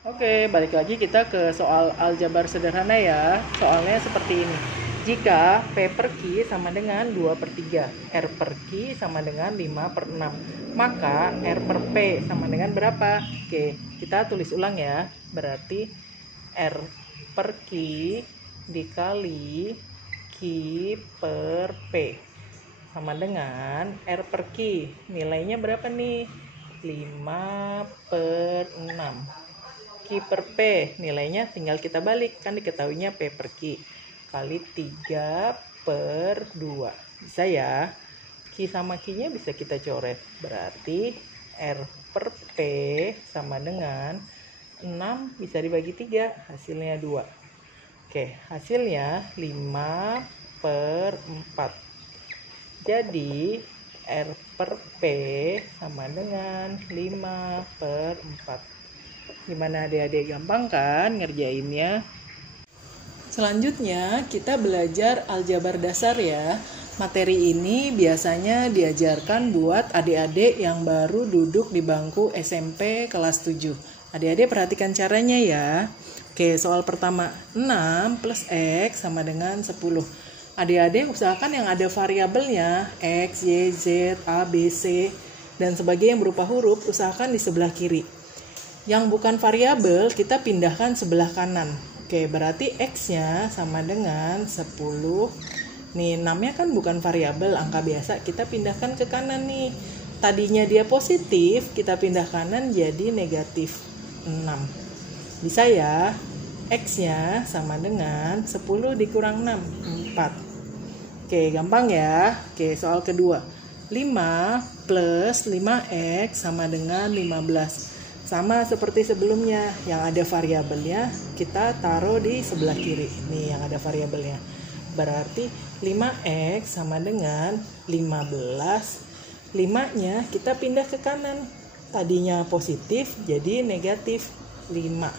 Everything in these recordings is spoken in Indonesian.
Oke, balik lagi kita ke soal aljabar sederhana ya. Soalnya seperti ini. Jika P per Q sama dengan 2 per 3, R per Q sama dengan 5 per 6, maka R per P sama dengan berapa? Oke, kita tulis ulang ya. Berarti R per Q dikali Q per P sama dengan R per Q. Nilainya berapa nih? 5 per 6. Q per P nilainya tinggal kita balik, kan diketahuinya P per Q kali 3 per 2. Bisa ya, Q sama Q nya bisa kita coret, berarti R per P sama dengan 6 bisa dibagi 3, hasilnya 2. Oke, hasilnya 5 per 4. Jadi R per P sama dengan 5 per 4. Gimana adik-adik, gampang kan ngerjainnya? Selanjutnya kita belajar aljabar dasar ya. Materi ini biasanya diajarkan buat adik-adik yang baru duduk di bangku SMP kelas 7. Adik-adik perhatikan caranya ya. Oke, soal pertama, 6 plus X sama dengan 10. Adik-adik usahakan yang ada variabelnya X, Y, Z, A, B, C, dan sebagainya yang berupa huruf, usahakan di sebelah kiri. Yang bukan variabel kita pindahkan sebelah kanan. Oke, berarti X-nya sama dengan 10. Nih, 6-nya kan bukan variabel, angka biasa, kita pindahkan ke kanan nih. Tadinya dia positif, kita pindah kanan jadi negatif 6. Bisa ya? X-nya sama dengan 10 dikurang 6, 4. Oke, gampang ya. Oke, soal kedua. 5 plus 5X sama dengan 15. Sama seperti sebelumnya, yang ada variabelnya kita taruh di sebelah kiri. Nih yang ada variabelnya. Berarti 5X sama dengan 15. 5-nya kita pindah ke kanan. Tadinya positif jadi negatif 5.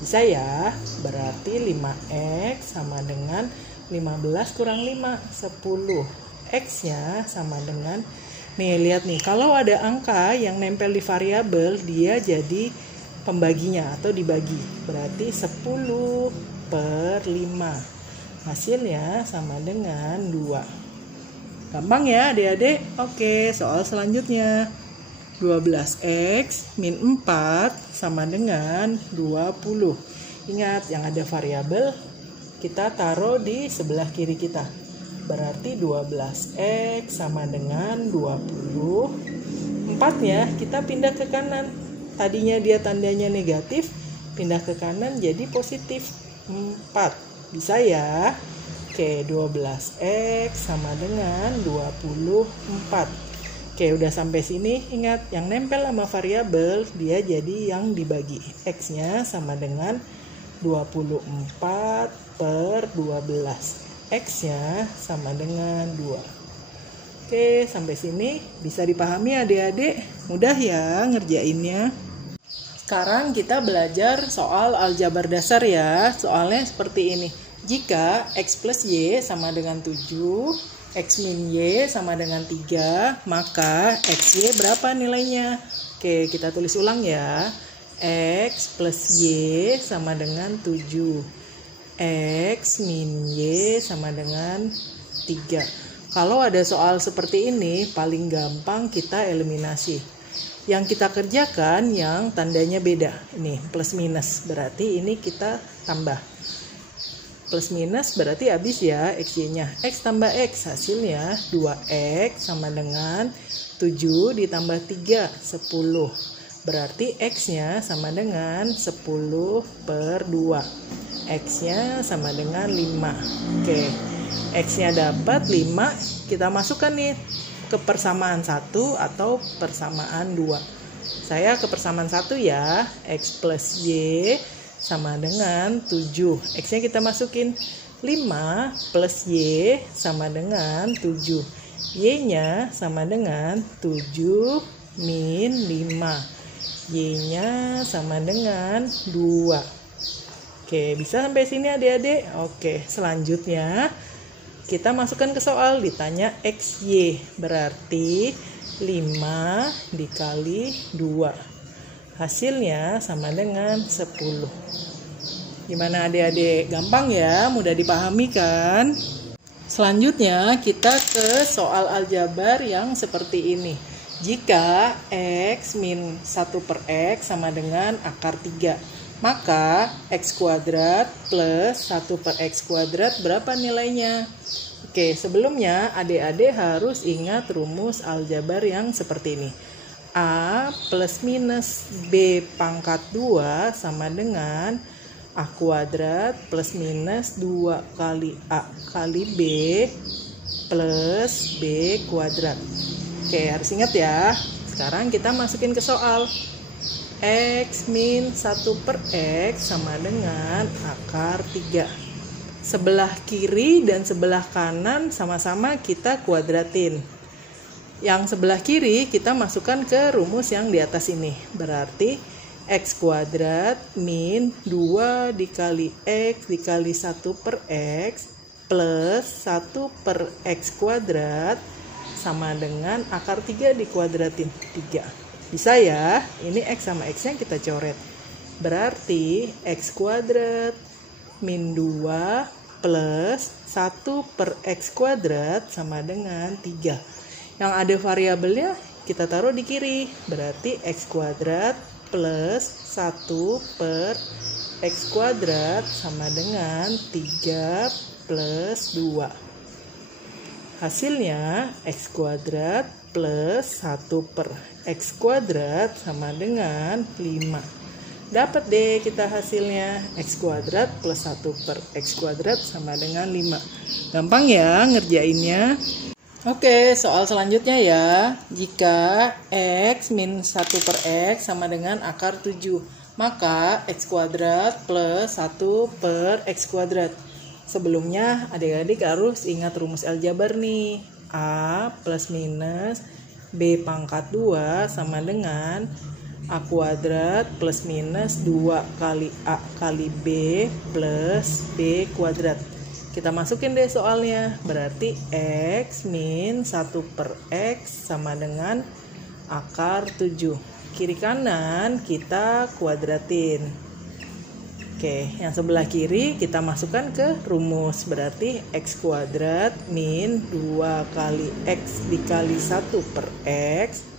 Bisa ya? Berarti 5X sama dengan 15 kurang 5, 10. X-nya sama dengan, nih lihat nih, kalau ada angka yang nempel di variabel, dia jadi pembaginya atau dibagi. Berarti 10 per 5. Hasilnya sama dengan 2. Gampang ya adik-adik? Oke, soal selanjutnya. 12X min 4 sama dengan 20. Ingat, yang ada variabel kita taruh di sebelah kiri kita. Berarti 12X sama dengan 20. 4-nya kita pindah ke kanan. Tadinya dia tandanya negatif, pindah ke kanan jadi positif 4. Bisa ya? Oke, 12X sama dengan 24. Oke, udah sampai sini. Ingat, yang nempel sama variabel dia jadi yang dibagi. X-nya sama dengan 24 per 12. X-nya sama dengan 2. Oke, sampai sini bisa dipahami adik-adik? Mudah ya ngerjainnya. Sekarang kita belajar soal aljabar dasar ya. Soalnya seperti ini. Jika X plus Y sama dengan 7, X min Y sama dengan 3, maka XY berapa nilainya? Oke, kita tulis ulang ya. X plus Y sama dengan 7. X min Y sama dengan 3. Kalau ada soal seperti ini, paling gampang kita eliminasi. Yang kita kerjakan yang tandanya beda. Ini plus minus, berarti ini kita tambah. Plus minus berarti habis ya XY-nya. X tambah X, hasilnya 2X sama dengan 7 ditambah 3, 10. Berarti X-nya sama dengan 10 per 2. X-nya sama dengan 5. Oke, X-nya dapat 5. Kita masukkan nih ke persamaan 1 atau persamaan 2. Saya ke persamaan 1 ya. X plus Y sama dengan 7. X-nya kita masukin. 5 plus Y sama dengan 7. Y-nya sama dengan 7 min 5. Y-nya sama dengan 2. Oke, bisa sampai sini adik-adik? Oke, selanjutnya kita masukkan ke soal, ditanya XY. Berarti 5 dikali 2. Hasilnya sama dengan 10. Gimana adik-adik? Gampang ya, mudah dipahami kan? Selanjutnya kita ke soal aljabar yang seperti ini. Jika X min 1 per X sama dengan akar 3, maka X kuadrat plus 1 per X kuadrat berapa nilainya? Oke, sebelumnya adik-adik harus ingat rumus aljabar yang seperti ini. A plus minus B pangkat 2 sama dengan A kuadrat plus minus 2 kali A kali B plus B kuadrat. Oke, harus ingat ya. Sekarang kita masukin ke soal. X min 1 per X sama dengan akar 3. Sebelah kiri dan sebelah kanan sama-sama kita kuadratin. Yang sebelah kiri kita masukkan ke rumus yang di atas ini. Berarti X kuadrat min 2 dikali X dikali 1 per X plus 1 per X kuadrat sama dengan akar 3 dikuadratin 3. Bisa ya? Ini X sama X-nya kita coret. Berarti X kuadrat min 2 plus 1 per X kuadrat sama dengan 3. Yang ada variabelnya kita taruh di kiri. Berarti X kuadrat plus 1 per X kuadrat sama dengan 3 plus 2. Hasilnya X kuadrat plus 1 per X kuadrat sama dengan 5. Dapat deh kita hasilnya X kuadrat plus 1 per X kuadrat sama dengan 5. Gampang ya ngerjainnya. Oke, soal selanjutnya ya. Jika X min 1 per X sama dengan akar 7, maka X kuadrat plus 1 per X kuadrat. Sebelumnya adik-adik harus ingat rumus aljabar nih. A plus minus B pangkat 2 sama dengan A kuadrat plus minus 2 kali A kali B plus B kuadrat. Kita masukin deh soalnya. Berarti X min 1 per X sama dengan akar 7. Kiri kanan kita kuadratin. Oke, yang sebelah kiri kita masukkan ke rumus. Berarti X kuadrat min 2 kali X dikali 1 per X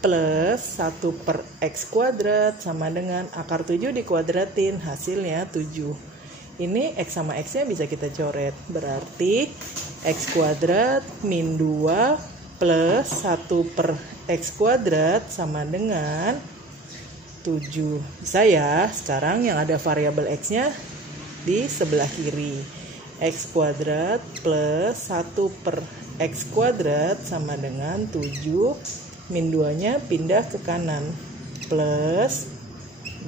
plus 1 per X kuadrat sama dengan akar 7 dikuadratin. Hasilnya 7. Ini X sama X-nya bisa kita coret. Berarti X kuadrat min 2 plus 1 per X kuadrat sama dengan 7. Bisa ya? Sekarang yang ada variabel X-nya di sebelah kiri. X kuadrat plus 1 per X kuadrat sama dengan 7. Min 2-nya pindah ke kanan. Plus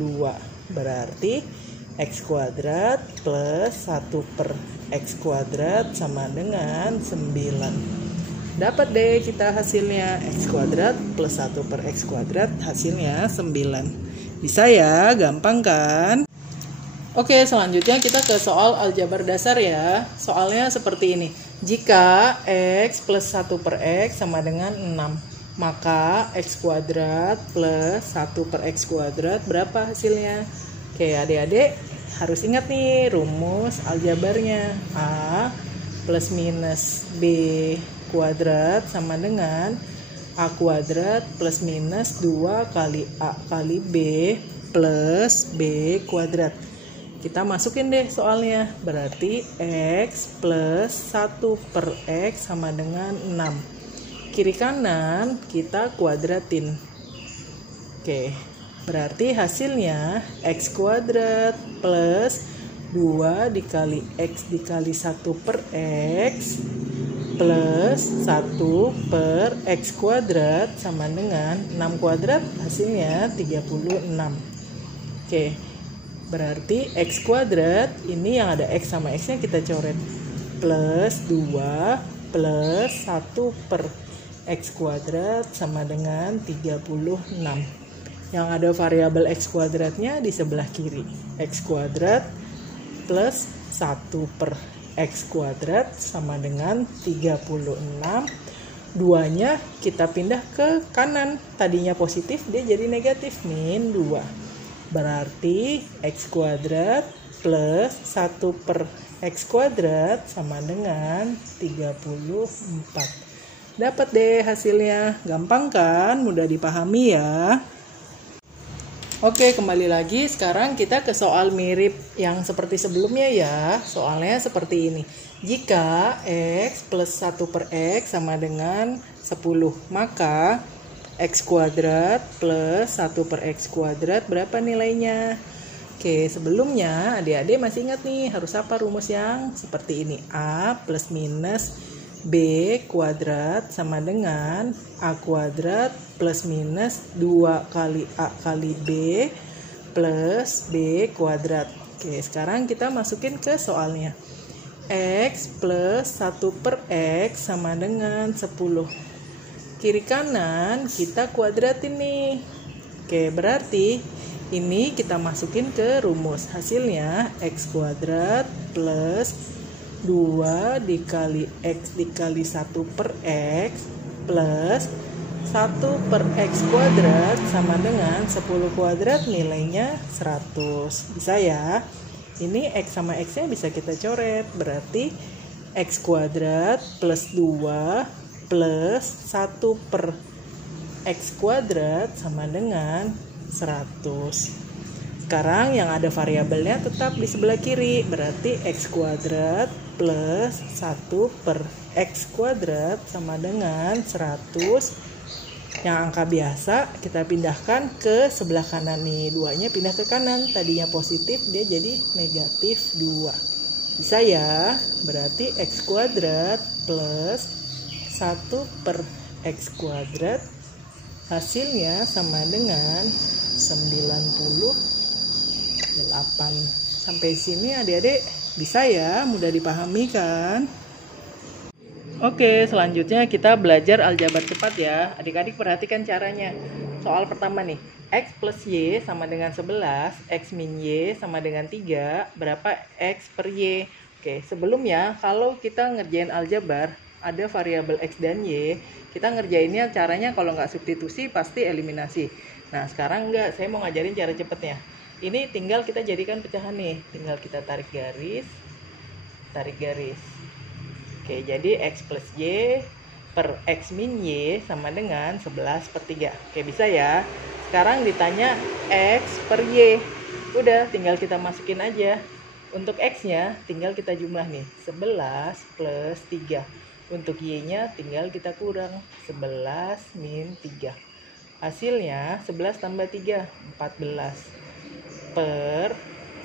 2. Berarti X kuadrat plus 1 per X kuadrat sama dengan 9. Dapat deh kita hasilnya X kuadrat plus 1 per X kuadrat hasilnya 9. Bisa ya? Gampang kan? Oke, selanjutnya kita ke soal aljabar dasar ya. Soalnya seperti ini. Jika X plus 1 per X sama dengan 6, maka X kuadrat plus 1 per X kuadrat berapa hasilnya? Oke, adik-adik harus ingat nih rumus aljabarnya. A plus minus B kuadrat sama dengan A kuadrat plus minus 2 kali A kali B plus B kuadrat. Kita masukin deh soalnya. Berarti X plus 1 per X sama dengan 6. Kiri kanan kita kuadratin. Oke. Berarti hasilnya X kuadrat plus 2 dikali X dikali 1 per X plus 1 per X kuadrat sama dengan 6 kuadrat hasilnya 36. Oke, berarti X kuadrat ini yang ada X sama X nya kita coret. Plus 2 plus 1 per X kuadrat sama dengan 36. Yang ada variabel X kuadratnya di sebelah kiri. X kuadrat plus 1 per X kuadrat sama dengan 36 2-nya kita pindah ke kanan. Tadinya positif, dia jadi negatif, min 2. Berarti X kuadrat plus 1 per X kuadrat sama dengan 34. Dapat deh hasilnya. Gampang kan? Mudah dipahami ya. Oke, kembali lagi. Sekarang kita ke soal mirip yang seperti sebelumnya ya. Soalnya seperti ini. Jika X plus 1 per X sama dengan 10, maka X kuadrat plus 1 per X kuadrat berapa nilainya? Oke, sebelumnya adik-adik masih ingat nih, harus apa rumus yang seperti ini? A plus minus B kuadrat sama dengan A kuadrat plus minus 2 kali A kali B plus B kuadrat. Oke, sekarang kita masukin ke soalnya. X plus 1 per X sama dengan 10. Kiri kanan kita kuadratin nih. Oke, berarti ini kita masukin ke rumus. Hasilnya X kuadrat plus 2 dikali X dikali 1 per X plus 1 per X kuadrat sama dengan 10 kuadrat nilainya 100. Bisa ya? Ini X sama X-nya bisa kita coret. Berarti X kuadrat plus 2 plus 1 per X kuadrat sama dengan 100. Sekarang yang ada variabelnya tetap di sebelah kiri. Berarti X kuadrat plus 1 per X kuadrat sama dengan 100. Yang angka biasa kita pindahkan ke sebelah kanan nih. 2-nya pindah ke kanan. Tadinya positif, dia jadi negatif 2. Bisa ya? Berarti X kuadrat plus 1 per X kuadrat hasilnya sama dengan 98. Sampai sini adik-adik bisa ya, mudah dipahami kan? Oke, selanjutnya kita belajar aljabar cepat ya. Adik-adik perhatikan caranya. Soal pertama nih, X plus Y sama dengan 11, X min Y sama dengan 3, berapa X per Y? Oke, sebelumnya kalau kita ngerjain aljabar, ada variabel X dan Y, kita ngerjainnya caranya kalau nggak substitusi pasti eliminasi. Nah, sekarang enggak, saya mau ngajarin cara cepetnya. Ini tinggal kita jadikan pecahan nih, tinggal kita tarik garis. Oke, jadi X plus Y per X min Y sama dengan 11 per 3. Oke, bisa ya. Sekarang ditanya X per Y. Udah, tinggal kita masukin aja. Untuk X-nya tinggal kita jumlah nih, 11 plus 3. Untuk Y-nya tinggal kita kurang, 11 min 3. Hasilnya 11 tambah 3, 14. Per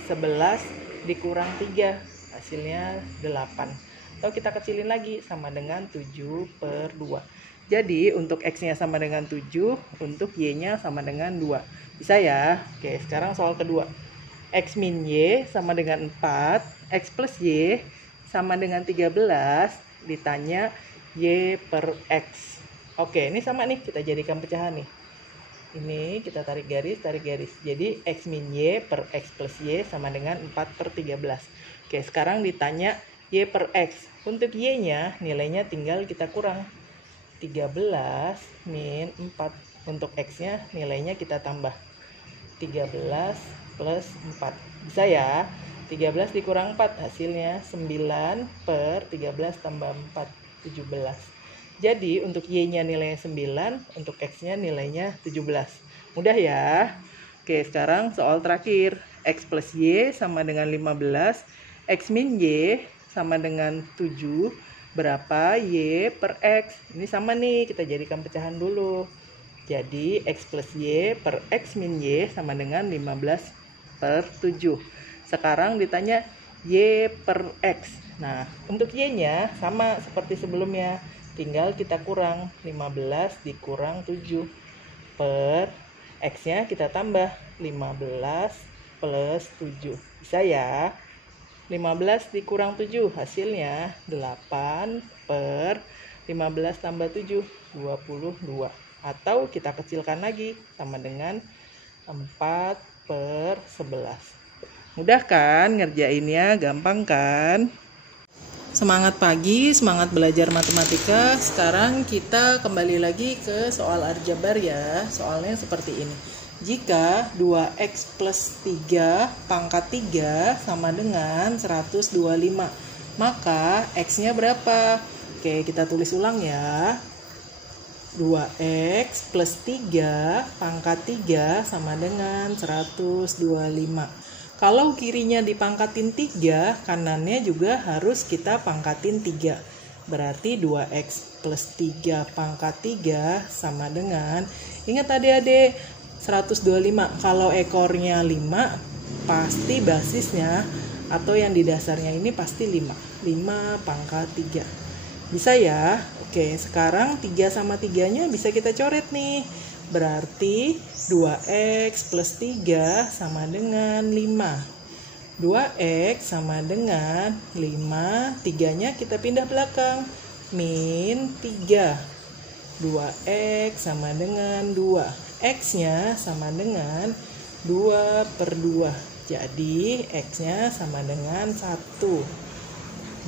11 dikurang 3, hasilnya 8. Atau kita kecilin lagi, sama dengan 7 per 2. Jadi untuk X-nya sama dengan 7, untuk Y-nya sama dengan 2. Bisa ya? Oke, sekarang soal kedua. X min Y sama dengan 4, X plus Y sama dengan 13, ditanya Y per X. Oke, ini sama nih, kita jadikan pecahan nih. Ini kita tarik garis. Jadi X min Y per X plus Y sama dengan 4 per 13. Oke, sekarang ditanya Y per X. Untuk Y-nya nilainya tinggal kita kurang. 13 min 4. Untuk X-nya nilainya kita tambah. 13 plus 4. Bisa ya? 13 dikurang 4 hasilnya 9 per 13 tambah 4, 17. Jadi untuk Y-nya nilainya 9, untuk X-nya nilainya 17. Mudah ya? Oke, sekarang soal terakhir. X plus Y sama dengan 15, X min Y sama dengan 7, berapa Y per X? Ini sama nih, kita jadikan pecahan dulu. Jadi X plus Y per X min Y sama dengan 15 per 7. Sekarang ditanya Y per X. Nah, untuk Y-nya sama seperti sebelumnya. Tinggal kita kurang, 15 dikurang 7 per X-nya kita tambah 15 plus 7. Bisa ya? 15 dikurang 7 hasilnya 8 per 15 tambah 7, 22. Atau kita kecilkan lagi sama dengan 4 per 11. Mudah kan ngerjainnya? Gampang kan? Semangat pagi, semangat belajar matematika. Sekarang kita kembali lagi ke soal aljabar ya. Soalnya seperti ini. Jika 2x plus 3 pangkat 3 sama dengan 125, maka x-nya berapa? Oke, kita tulis ulang ya. 2x plus 3 pangkat 3 sama dengan 125. Kalau kirinya dipangkatin 3, kanannya juga harus kita pangkatin 3. Berarti 2x plus 3 pangkat 3 sama dengan, ingat adik-adik, 125. Kalau ekornya 5, pasti basisnya atau yang di dasarnya ini pasti 5. 5 pangkat 3. Bisa ya? Oke, sekarang 3 sama 3-nya bisa kita coret nih. Berarti 2x plus 3 sama dengan 5. 2x sama dengan 5, 3-nya kita pindah belakang. Min 3. 2x sama dengan 2. X-nya sama dengan 2/2. Jadi X-nya sama dengan 1.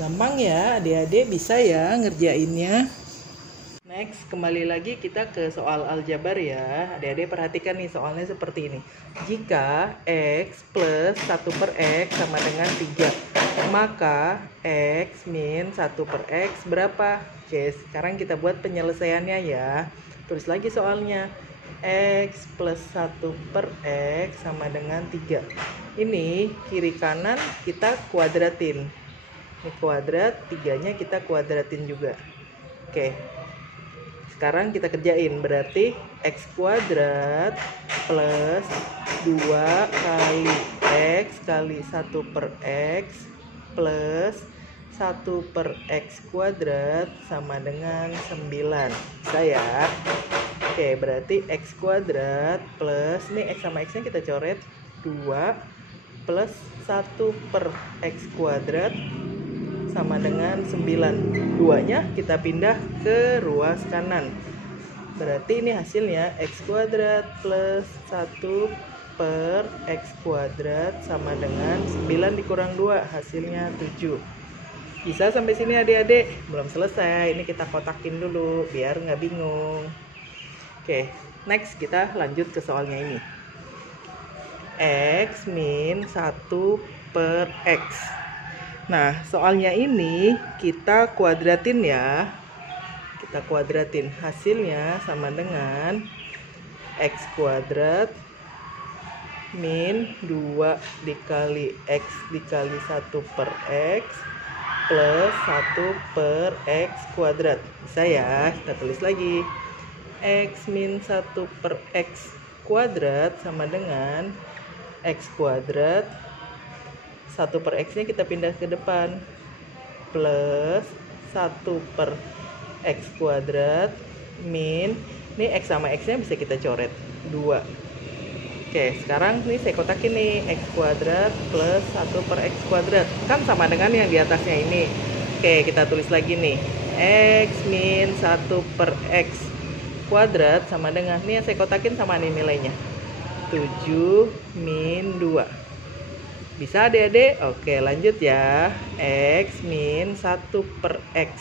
Gampang ya adik-adik, bisa ya ngerjainnya. Next, kembali lagi kita ke soal aljabar ya. Adik-adik perhatikan nih soalnya seperti ini. Jika x plus 1/x sama dengan 3, maka x min 1/x berapa? Oke, sekarang kita buat penyelesaiannya ya. Tulis lagi soalnya. X plus 1/x sama dengan 3. Ini kiri kanan kita kuadratin. Ini kuadrat, 3-nya kita kuadratin juga. Oke. Sekarang kita kerjain, berarti x kuadrat plus 2 kali x kali 1/x plus 1/x kuadrat sama dengan 9. Bisa ya? Oke, berarti x kuadrat plus, ini x sama x-nya kita coret, 2 plus 1/x kuadrat sama dengan 9. 2-nya kita pindah ke ruas kanan. Berarti ini hasilnya x kuadrat plus 1/x kuadrat sama dengan 9 dikurang 2, hasilnya 7. Bisa sampai sini adik-adik? Belum selesai, ini kita kotakin dulu biar nggak bingung. Oke, next kita lanjut ke soalnya ini. X min 1/x. Nah, soalnya ini kita kuadratin ya. Kita kuadratin. Hasilnya sama dengan x kuadrat min 2 dikali x dikali 1/x plus 1/x kuadrat. Bisa ya? Kita tulis lagi. X min 1/x kuadrat sama dengan x kuadrat, 1/x-nya kita pindah ke depan, plus 1/x kuadrat min, ini x sama x-nya bisa kita coret, 2. Oke, sekarang ini saya kotakin nih, x kuadrat plus 1/x kuadrat, kan sama dengan yang di atasnya ini. Oke, kita tulis lagi nih, x min 1/x kuadrat sama dengan, ini yang saya kotakin sama nih nilainya, 7 min 2. Bisa adik-adik? Oke, lanjut ya. X min 1/x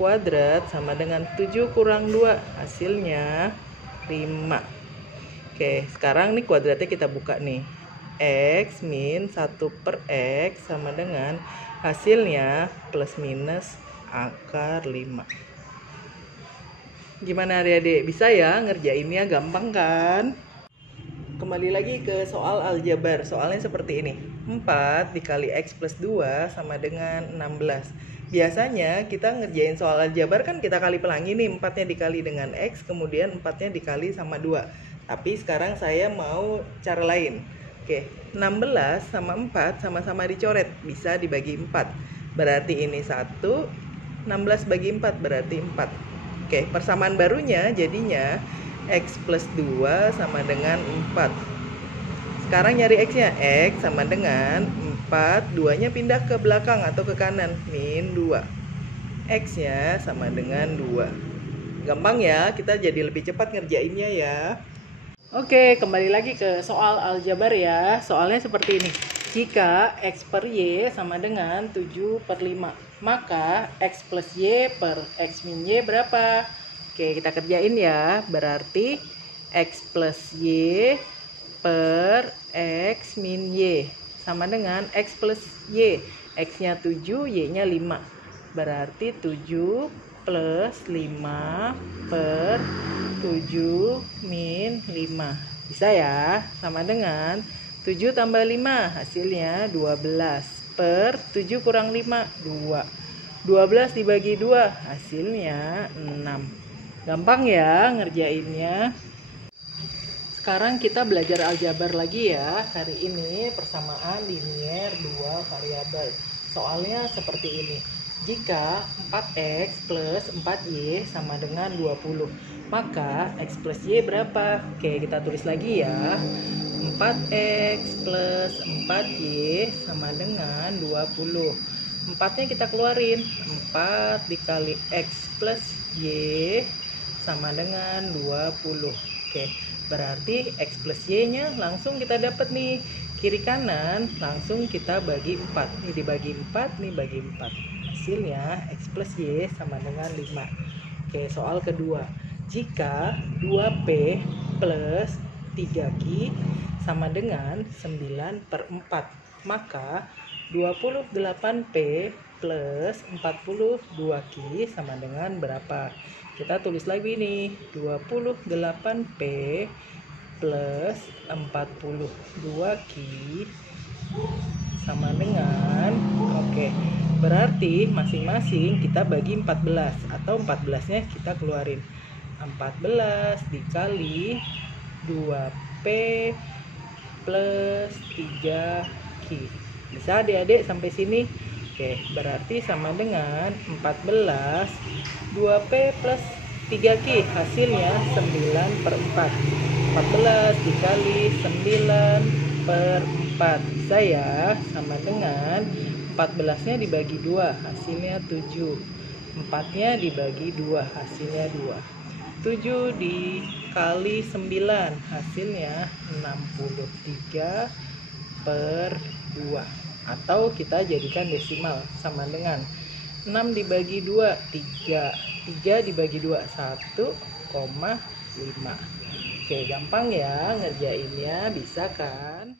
kuadrat sama dengan 7 kurang 2, hasilnya 5. Oke, sekarang nih kuadratnya kita buka nih. X min 1/x sama dengan hasilnya plus minus akar 5. Gimana adik-adik? Bisa ya ngerjainnya, gampang kan? Kembali lagi ke soal aljabar. Soalnya seperti ini. 4 dikali x plus 2 sama dengan 16. Biasanya kita ngerjain soal aljabar kan kita kali pelangi nih. 4-nya dikali dengan x, kemudian 4-nya dikali sama 2. Tapi sekarang saya mau cara lain. Oke, 16 sama 4 sama-sama dicoret. Bisa dibagi 4. Berarti ini 1. 16 bagi 4 berarti 4. Oke, persamaan barunya jadinya x plus 2 sama dengan 4. Sekarang nyari x-nya. X sama dengan 4, 2-nya pindah ke belakang atau ke kanan, min 2. X-nya sama dengan 2. Gampang ya, kita jadi lebih cepat ngerjainnya ya. Oke, kembali lagi ke soal aljabar ya. Soalnya seperti ini. Jika x per y sama dengan 7/5, Maka X plus Y per X min Y berapa? Oke, kita kerjain ya. Berarti X plus Y per X min Y sama dengan X plus Y. X-nya 7, Y-nya 5. Berarti 7 plus 5 per 7 min 5. Bisa ya? Sama dengan 7 tambah 5, hasilnya 12. Per 7 kurang 5, 2. 12 dibagi 2, hasilnya 6. Gampang ya ngerjainnya. Sekarang kita belajar aljabar lagi ya. Hari ini persamaan linier 2 variabel. Soalnya seperti ini. Jika 4X plus 4Y sama dengan 20, maka X plus Y berapa? Oke, kita tulis lagi ya. 4X plus 4Y sama dengan 20. 4-nya kita keluarin. 4 dikali X plus Y sama dengan 20. Oke, berarti X plus Y-nya langsung kita dapat nih. Kiri kanan langsung kita bagi 4. Ini dibagi 4, ini bagi 4. Hasilnya X plus Y sama dengan 5. Oke, soal kedua. Jika 2P plus 3Q sama dengan 9 per 4, maka 28P plus 42Q sama dengan berapa? Kita tulis lagi nih, 28P plus 42Q sama dengan, oke, berarti masing-masing kita bagi 14 atau 14-nya kita keluarin. 14 dikali 2P plus 3Q. Bisa adik-adik sampai sini? Oke, berarti sama dengan 14 2P plus 3Q, hasilnya 9 per 4. 14 dikali 9 per 4. Bisa ya? Sama dengan 14-nya dibagi 2, hasilnya 7. 4-nya dibagi 2, hasilnya 2. 7 dikali 9, hasilnya 63 per 2. Atau kita jadikan desimal, sama dengan 6 dibagi 2, 3. 3 dibagi 2, 1,5. Oke, gampang ya ngerjainnya, bisa kan?